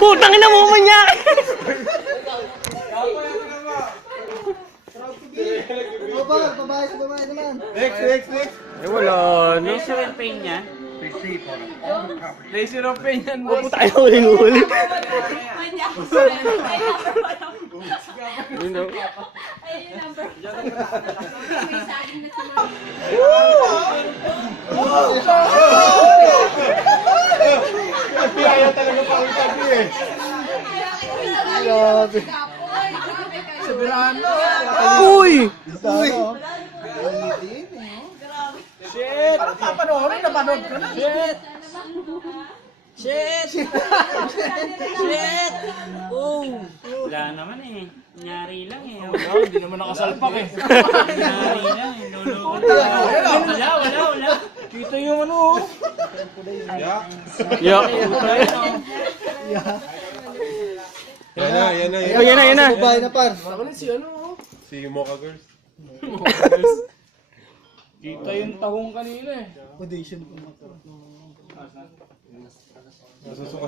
Putang ina mo manyak! Babae, babae sa babae naman. Next, next, next. Eh wala, no? Laser and pain yan. Laser of pain yan, boss. Puta ayaw uling huli. Yun, no? Ayaw Grabe. Uy! Uy. Shit! Papanoorin, napanood ko na. Shit! Shit! Shit! Oh! Wala naman eh. Nyari lang eh. Oh, hindi naman nakasalpak eh. Nyari lang eh. Lang. Wala, wala, wala. Kita yung ano. Yeah. Yak. Yan na, yan na, yan Oh, yan na, yan na. Babae na par. Si Mocha Girls. Kita yung tahong kanina eh. Audition ko. Nasusuka